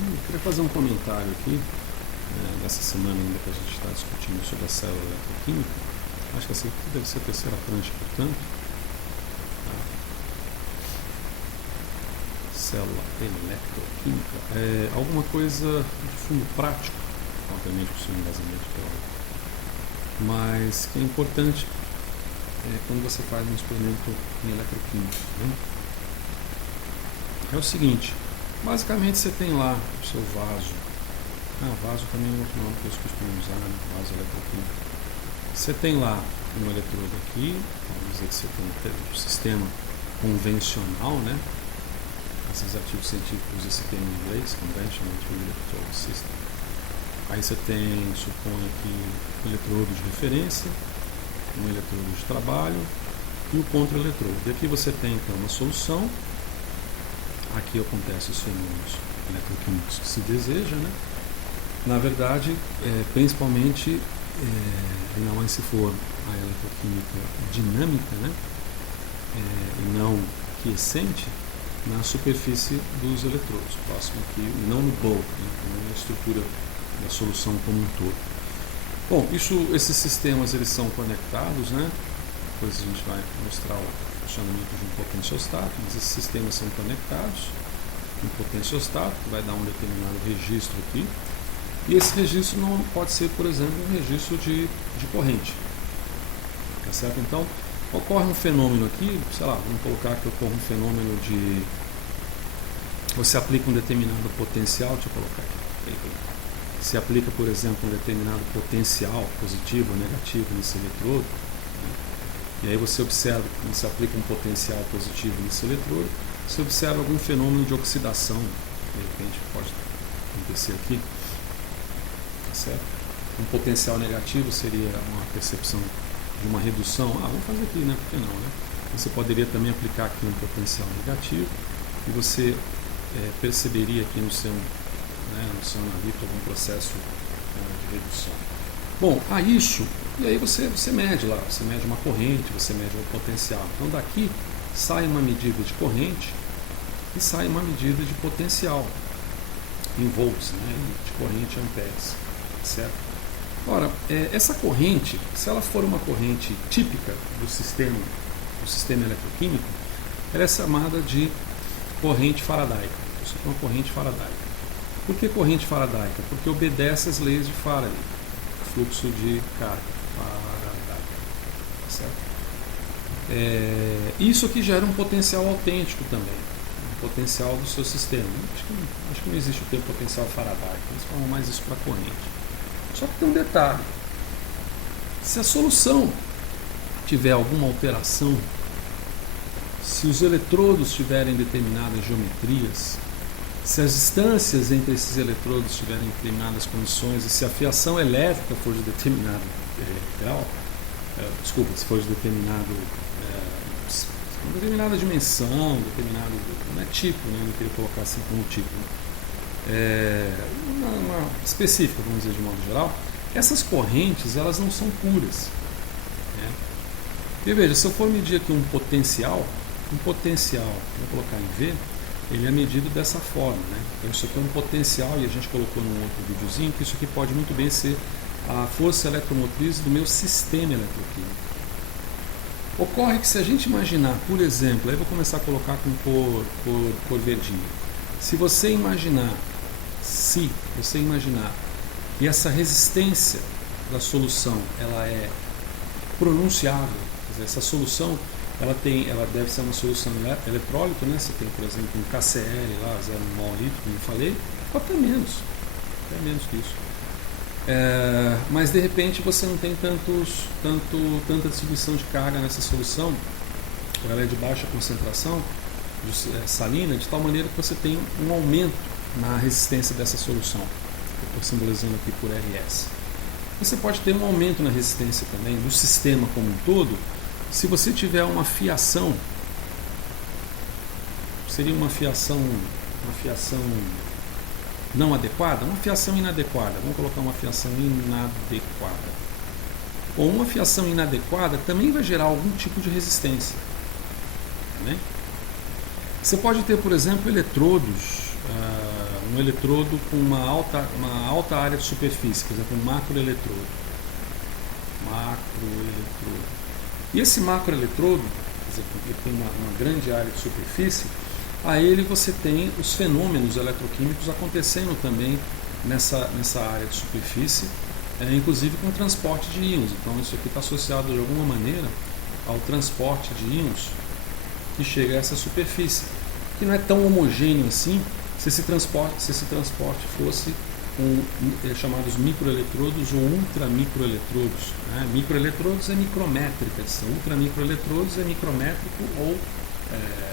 Eu queria fazer um comentário aqui, nessa semana ainda que a gente está discutindo sobre a célula eletroquímica. Acho que essa aqui deve ser a terceira prancha, portanto. Célula eletroquímica. Alguma coisa de fundo prático, obviamente com seu embasamento teórico, mas que é importante quando você faz um experimento em eletroquímica, né? É o seguinte, basicamente você tem lá o seu vaso. Vaso também é outro nome que eu costumo usar, né? Vaso eletroquímico. Você tem lá um eletrodo aqui, vamos dizer que você tem um sistema convencional, né? Esses artigos científicos usam esse termo em inglês, Conventional Electrode System. Aí você tem, suponho aqui, um eletrodo de referência, um eletrodo de trabalho e o contra-eletrodo. E aqui você tem então uma solução. Aqui acontecem os fenômenos eletroquímicos que se deseja, né? Na verdade, principalmente, ainda mais se for a eletroquímica dinâmica, né? E não quiescente, na superfície dos eletrodos, próximo aqui, e não no bulk, né? Não na estrutura da solução como um todo. Bom, esses sistemas eles são conectados, né? Depois a gente vai mostrar o funcionamento de um potenciostato, mas esses sistemas são conectados, um potenciostato que vai dar um determinado registro aqui, e esse registro não pode ser, por exemplo, um registro de corrente, tá certo? Então, ocorre um fenômeno aqui, sei lá, vamos colocar que ocorre um fenômeno de... Você aplica um determinado potencial, deixa eu colocar aqui, você aplica, por exemplo, um determinado potencial positivo ou negativo nesse eletrodo, né? E aí você observa, quando você aplica um potencial positivo nesse eletrodo, você observa algum fenômeno de oxidação, de repente pode acontecer aqui, tá certo? Um potencial negativo seria uma percepção de uma redução. Vamos fazer aqui, né? Por que não, né? Você poderia também aplicar aqui um potencial negativo e você perceberia aqui no seu analito algum processo de redução. Bom, a isso, e aí você mede lá, você mede uma corrente, você mede um potencial. Então daqui sai uma medida de corrente e sai uma medida de potencial em volts, né? De corrente em amperes, certo? Ora, essa corrente, se ela for uma corrente típica do sistema eletroquímico, ela é chamada de corrente faradaica. Isso aqui é uma corrente faradaica. Por que corrente faradaica? Porque obedece às leis de Faraday, fluxo de carga faradaica, certo? Isso aqui gera um potencial autêntico também, um potencial do seu sistema. Acho que não existe o termo potencial faradaico, eles falam mais isso para corrente. Só que tem um detalhe, se a solução tiver alguma alteração, se os eletrodos tiverem determinadas geometrias, se as distâncias entre esses eletrodos tiverem determinadas condições e se a fiação elétrica for de determinado grau, se for de determinada dimensão, determinado, não é tipo, né? Não queria colocar assim como tipo, né? Uma específica, vamos dizer de modo geral, essas correntes elas não são puras, né? E veja, se eu for medir aqui um potencial, vou colocar em V, ele é medido dessa forma, né? Então isso aqui é um potencial e a gente colocou num outro videozinho que isso aqui pode muito bem ser a força eletromotriz do meu sistema eletroquímico. Ocorre que se a gente imaginar, por exemplo, aí eu vou começar a colocar com cor verdinha. Se você imaginar que essa resistência da solução ela é pronunciável, quer dizer, essa solução ela deve ser uma solução eletrólita, né? Você tem, por exemplo, um KCl lá, 0,1 mol litro, como eu falei, ou até menos que isso. Mas de repente você não tem tanta distribuição de carga nessa solução, ela é de baixa concentração salina, de tal maneira que você tem um aumento na resistência dessa solução. Eu estou simbolizando aqui por RS. Você pode ter um aumento na resistência também do sistema como um todo, se você tiver uma fiação, seria uma fiação não adequada, uma fiação inadequada, vamos colocar uma fiação inadequada. Ou uma fiação inadequada também vai gerar algum tipo de resistência. Também. Você pode ter, por exemplo, eletrodos, um eletrodo com uma alta área de superfície, por exemplo, um macroeletrodo. E esse macroeletrodo, por exemplo, ele tem uma grande área de superfície, a ele você tem os fenômenos eletroquímicos acontecendo também nessa área de superfície, inclusive com o transporte de íons. Então isso aqui está associado de alguma maneira ao transporte de íons que chega a essa superfície, que não é tão homogêneo assim se esse transporte fosse chamados microeletrodos ou ultramicroeletrodos. Microeletrodos é micrométrica, ultramicroeletrodos é micrométrico ou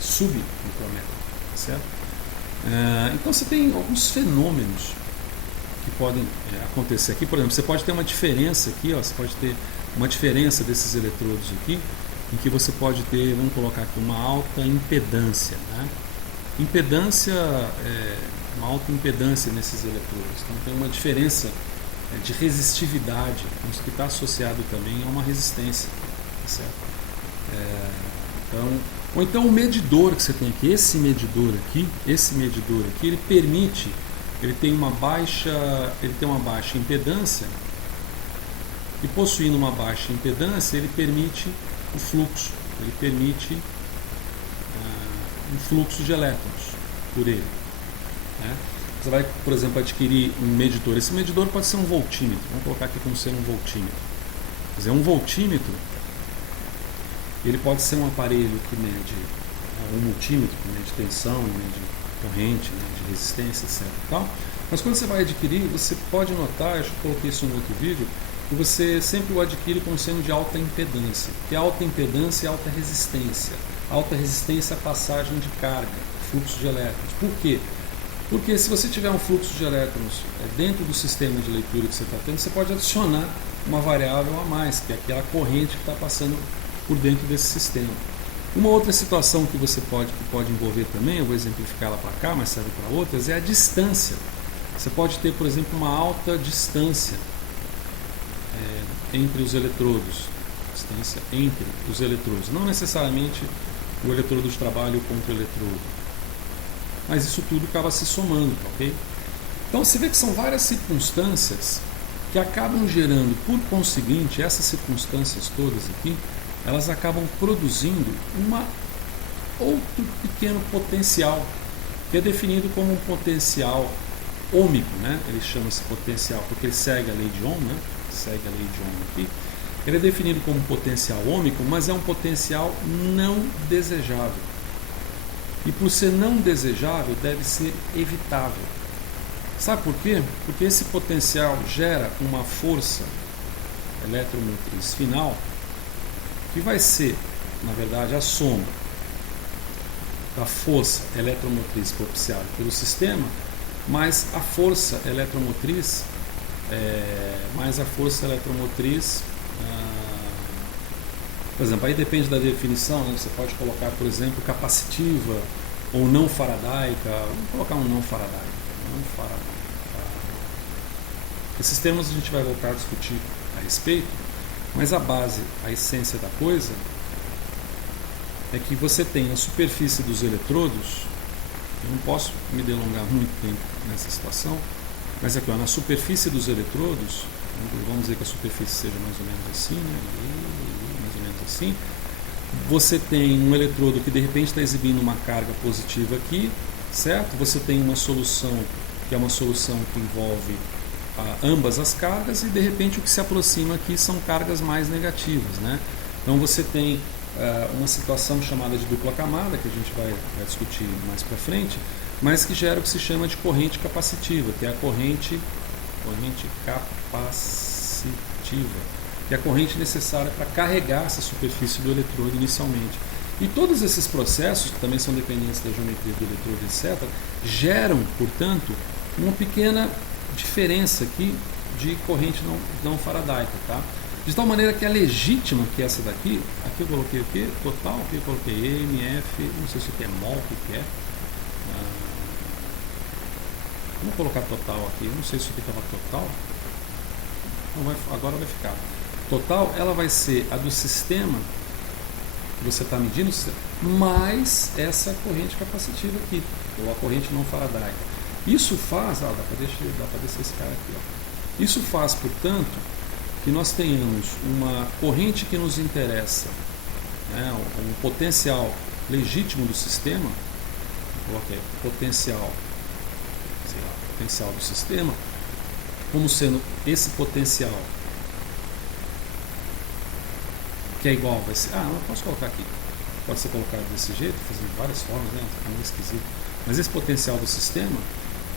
submicrométrico, certo? Então você tem alguns fenômenos que podem acontecer aqui. Por exemplo, você pode ter uma diferença aqui, você pode ter uma diferença desses eletrodos aqui, em que você pode ter, vamos colocar aqui, uma alta impedância. Impedância uma alta impedância nesses eletrodos. Então tem uma diferença de resistividade, isso que está associado também a uma resistência, certo? Ou então o medidor que você tem aqui, esse medidor aqui, ele tem uma baixa impedância, e possuindo uma baixa impedância, ele permite o fluxo, um fluxo de elétrons por ele. Você vai, por exemplo, adquirir um medidor. Esse medidor pode ser um voltímetro. Vamos colocar aqui como sendo um voltímetro. Quer dizer, um voltímetro, ele pode ser um aparelho que mede, um multímetro que mede tensão, mede corrente, mede resistência, etc. Tal. Mas quando você vai adquirir, você pode notar, acho que eu coloquei isso em outro vídeo, que você sempre o adquire como sendo de alta impedância. Que alta impedância e alta resistência. Alta resistência é a passagem de carga, fluxo de elétrons. Por quê? Porque se você tiver um fluxo de elétrons dentro do sistema de leitura que você está tendo, você pode adicionar uma variável a mais, que é aquela corrente que está passando por dentro desse sistema. Uma outra situação que você pode envolver também, eu vou exemplificar ela para cá, mas serve para outras, é a distância. Você pode ter, por exemplo, uma alta distância entre os eletrodos. Não necessariamente o eletrodo de trabalho contra o eletrodo. Mas isso tudo acaba se somando, ok? Então você vê que são várias circunstâncias que acabam gerando, por conseguinte, essas circunstâncias todas aqui, elas acabam produzindo outro pequeno potencial, que é definido como um potencial ôhmico, Ele chama-se potencial porque ele segue a lei de Ohm, aqui. Ele é definido como um potencial ôhmico, mas é um potencial não desejável. E por ser não desejável, deve ser evitável. Sabe por quê? Porque esse potencial gera uma força eletromotriz final que vai ser, na verdade, a soma da força eletromotriz propiciada pelo sistema mais a força eletromotriz por exemplo, aí depende da definição, você pode colocar, por exemplo, capacitiva ou não faradaica. Vamos colocar um não faradaica. Esses termos a gente vai voltar a discutir a respeito, mas a base, a essência da coisa é que você tem na superfície dos eletrodos, eu não posso me delongar muito tempo nessa situação, mas aqui, na superfície dos eletrodos, vamos dizer que a superfície seja mais ou menos assim, assim, você tem um eletrodo que de repente está exibindo uma carga positiva aqui, certo? Você tem uma solução que é uma solução que envolve ambas as cargas, e de repente o que se aproxima aqui são cargas mais negativas, Então você tem uma situação chamada de dupla camada, que a gente vai discutir mais para frente, mas que gera o que se chama de corrente capacitiva, que é a corrente capacitiva, que é a corrente necessária para carregar essa superfície do eletrodo inicialmente. E todos esses processos, que também são dependentes da geometria do eletrodo, etc., geram, portanto, uma pequena diferença aqui de corrente não faradaica, tá? De tal maneira que a legítima, que é essa daqui, aqui eu coloquei o quê? Total, aqui eu coloquei MF, não sei se aqui é mol, o que é. Vamos colocar total aqui, eu não sei se isso aqui estava total. Agora vai ficar. Total, ela vai ser a do sistema que você está medindo, mais essa corrente capacitiva aqui, ou a corrente não faradaica. Isso faz, dá para descer esse cara aqui, ó. Isso faz, portanto, que nós tenhamos uma corrente que nos interessa, né, um potencial legítimo do sistema, coloquei potencial, sei lá, potencial do sistema, como sendo esse potencial que é igual, vai ser, não posso colocar aqui, pode ser colocado desse jeito, fazendo várias formas, né, fica meio esquisito, mas esse potencial do sistema,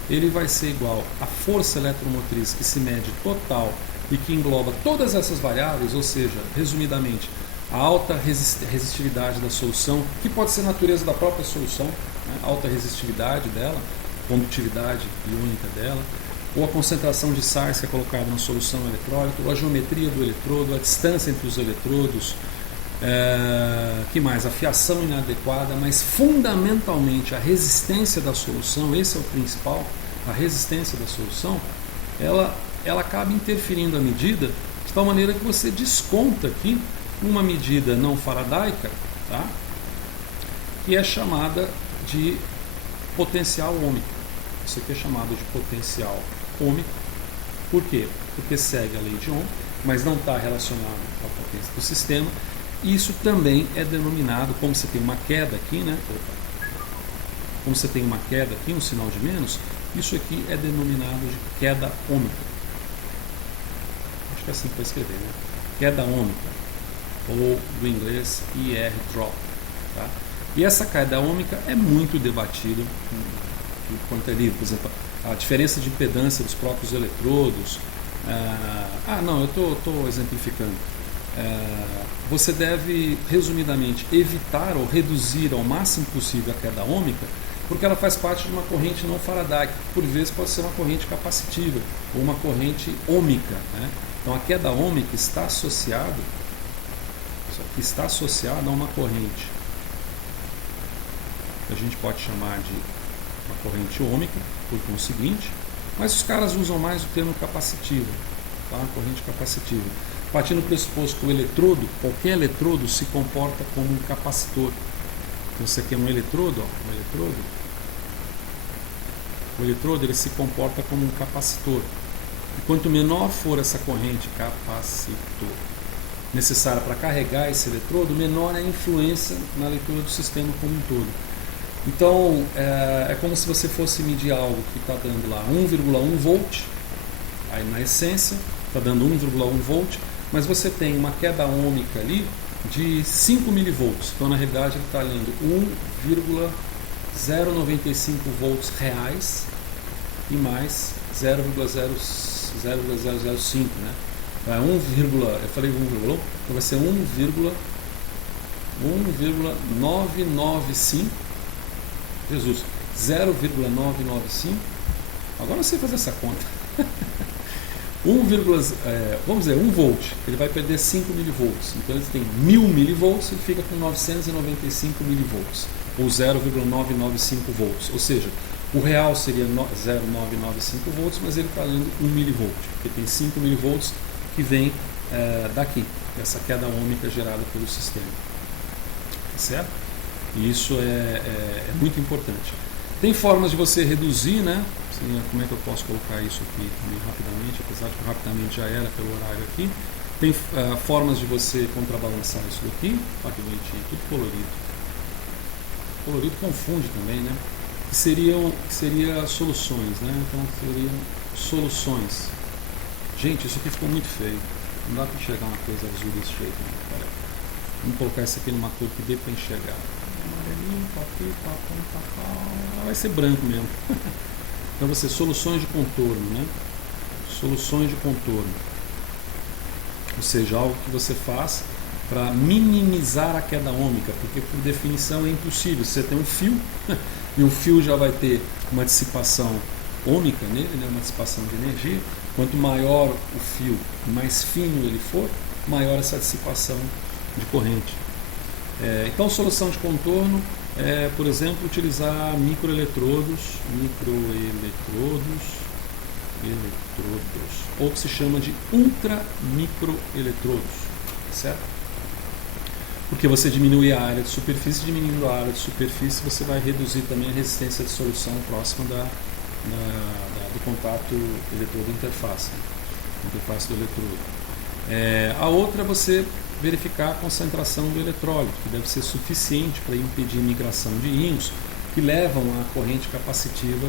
ele vai ser igual à força eletromotriz que se mede total e que engloba todas essas variáveis, ou seja, resumidamente, a alta resistividade da solução, que pode ser a natureza da própria solução, né, alta resistividade dela, condutividade iônica dela, ou a concentração de sais que é colocada na solução eletrólita, ou a geometria do eletrodo, a distância entre os eletrodos, que mais? A fiação inadequada, mas fundamentalmente a resistência da solução, esse é o principal, a resistência da solução, ela acaba interferindo a medida de tal maneira que você desconta aqui uma medida não faradaica, tá? Que é chamada de potencial ômico. Isso aqui é chamado de potencial ômico. Por quê? Porque segue a lei de Ohm, mas não está relacionado à potência do sistema. Isso também é denominado, como você tem uma queda aqui, né? Como você tem uma queda aqui, um sinal de menos, isso aqui é denominado de queda ômica. Acho que é assim que vai escrever, né? Queda ômica, ou do inglês ER drop. Tá? E essa queda ômica é muito debatida quanto é livre. Por exemplo, a diferença de impedância dos próprios eletrodos. Não, eu estou exemplificando. Você deve, resumidamente, evitar ou reduzir ao máximo possível a queda ômica, porque ela faz parte de uma corrente não faradaica, que por vezes pode ser uma corrente capacitiva ou uma corrente ômica, né? Então a queda ômica está associada a uma corrente que a gente pode chamar de uma corrente ômica, por conseguinte, mas os caras usam mais o termo capacitiva, tá? Corrente capacitiva. Partindo do pressuposto que o eletrodo, qualquer eletrodo, se comporta como um capacitor. Então, você quer um eletrodo, o eletrodo ele se comporta como um capacitor. E quanto menor for essa corrente capacitor necessária para carregar esse eletrodo, menor é a influência na leitura do sistema como um todo. Então, é como se você fosse medir algo que está dando lá 1,1 volt, aí na essência está dando 1,1 volt, mas você tem uma queda ômica ali de 5 milivolts. Então, na realidade, ele está lendo 1,095 volts reais e mais 0,005, né? Eu falei 1, então vai ser 1,995, Jesus, 0,995, agora eu sei fazer essa conta, vamos dizer, 1 volt, ele vai perder 5 milivolts, então ele tem 1000 milivolts, ele fica com 995 milivolts, ou 0,995 volts, ou seja, o real seria 0,995 volts, mas ele está lendo 1 milivolt, porque tem 5 milivolts que vem daqui, dessa queda ômica gerada pelo sistema. Certo? E isso é muito importante. Tem formas de você reduzir, né? Como é que eu posso colocar isso aqui meio rapidamente, apesar de que rapidamente já era pelo horário aqui. Tem formas de você contrabalançar isso daqui. Olha que bonitinho, tudo colorido. Colorido confunde também, né? Que seria soluções, né? Então seriam soluções. Gente, isso aqui ficou muito feio. Não dá para enxergar uma coisa azul desse jeito, né? Pera. Vamos colocar isso aqui numa cor que dê para enxergar. Amarelinho, vai ser branco mesmo. Então vai ser soluções de contorno, né? Soluções de contorno. Ou seja, algo que você faz para minimizar a queda ômica, porque por definição é impossível. Você tem um fio, e o fio já vai ter uma dissipação ômica nele, né? Uma dissipação de energia. Quanto maior o fio, mais fino ele for, maior essa dissipação de corrente. Então, solução de contorno é, por exemplo, utilizar microeletrodos, ou que se chama de ultramicroeletrodos, certo? Porque você diminui a área de superfície, diminuindo a área de superfície, você vai reduzir também a resistência de solução próxima do contato eletrodo-interface, interface do eletrodo. A outra é você verificar a concentração do eletrólito, que deve ser suficiente para impedir migração de íons que levam à corrente capacitiva,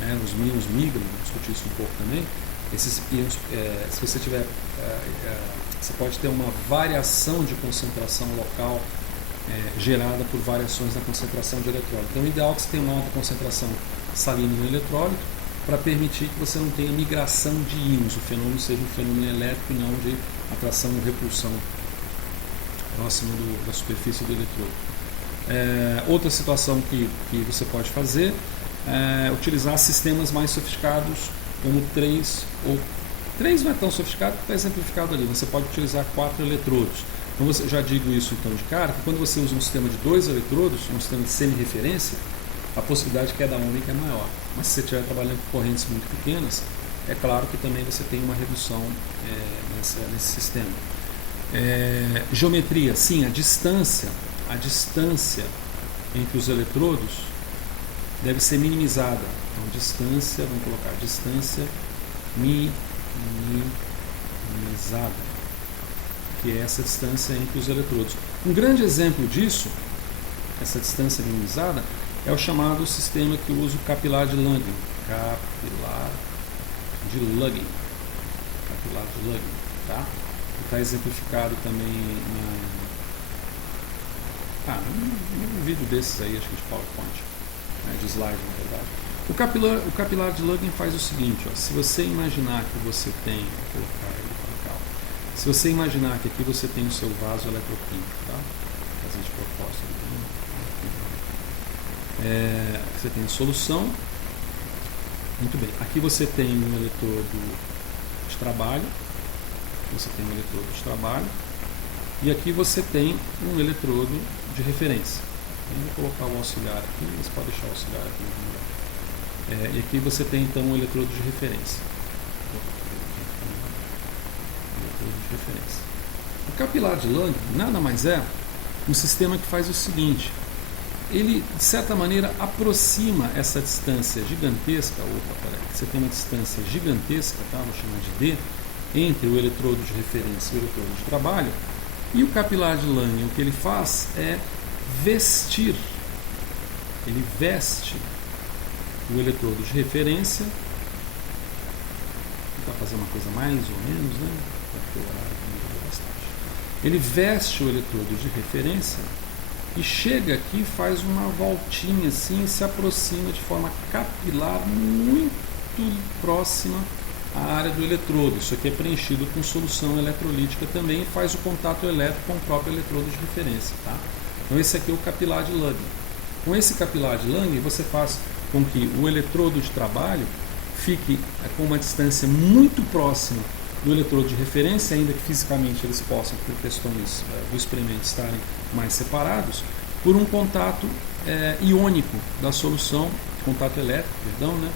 né, os íons migram, vamos discutir isso um pouco também. Esses íons, se você tiver, você pode ter uma variação de concentração local gerada por variações na concentração de eletrólito. Então, o ideal é que você tenha uma alta concentração salina no eletrólito para permitir que você não tenha migração de íons, o fenômeno seja um fenômeno elétrico e não de atração ou repulsão próximo da superfície do eletrodo. Outra situação que você pode fazer é utilizar sistemas mais sofisticados, como 3 não é tão sofisticado, está exemplificado ali. Você pode utilizar 4 eletrodos. Então, eu já digo isso então de cara, que quando você usa um sistema de 2 eletrodos, um sistema de semi-referência, a possibilidade de queda ômica é maior. Mas se você estiver trabalhando com correntes muito pequenas, é claro que também você tem uma redução nesse sistema. Geometria, sim, a distância entre os eletrodos deve ser minimizada. Então, distância, vamos colocar distância minimizada, que é essa distância entre os eletrodos. Um grande exemplo disso, essa distância minimizada, é o chamado sistema que usa o capilar de Lange. Capilar de Lange, tá? Está exemplificado também num vídeo desses aí, acho que de PowerPoint, de slide, na verdade. O capilar de Lange faz o seguinte, se você imaginar que você tem, vou colocar ele para cá, se você imaginar que aqui você tem o seu vaso eletroquímico, tá? Vou fazer de propósito. Você tem a solução, muito bem. Aqui você tem um eletrodo de trabalho, e aqui você tem um eletrodo de referência. Eu vou colocar o auxiliar aqui, você pode deixar o auxiliar aqui. E aqui você tem então um eletrodo de referência. O capilar de Lange nada mais é um sistema que faz o seguinte: ele, de certa maneira, aproxima essa distância gigantesca, você tem uma distância gigantesca, tá? Vou chamar de D, entre o eletrodo de referência e o eletrodo de trabalho, e o capilar de Lange, o que ele faz é vestir, ele veste o eletrodo de referência, vou fazer uma coisa mais ou menos, né? Porque o horário muda bastante. Ele veste o eletrodo de referência e chega aqui, faz uma voltinha assim e se aproxima de forma capilar muito próxima à área do eletrodo. Isso aqui é preenchido com solução eletrolítica também e faz o contato elétrico com o próprio eletrodo de referência. Tá? Então esse aqui é o capilar de Lange. Com esse capilar de Lange você faz com que o eletrodo de trabalho fique com uma distância muito próxima do eletrodo de referência, ainda que fisicamente eles possam, por questões do experimento, estarem mais separados, por um contato iônico da solução, contato elétrico, perdão, né,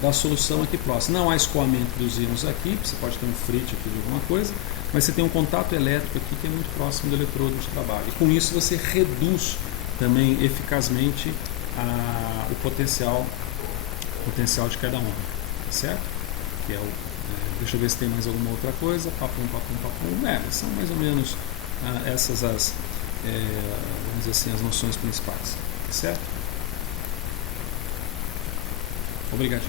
da solução aqui próxima. Não há escoamento dos íons aqui, você pode ter um frit aqui de alguma coisa, mas você tem um contato elétrico aqui que é muito próximo do eletrodo de trabalho. E com isso você reduz também eficazmente o potencial de queda ômica, certo? Que é deixa eu ver se tem mais alguma outra coisa. Papum. São mais ou menos essas vamos dizer assim, as noções principais, certo? Obrigado.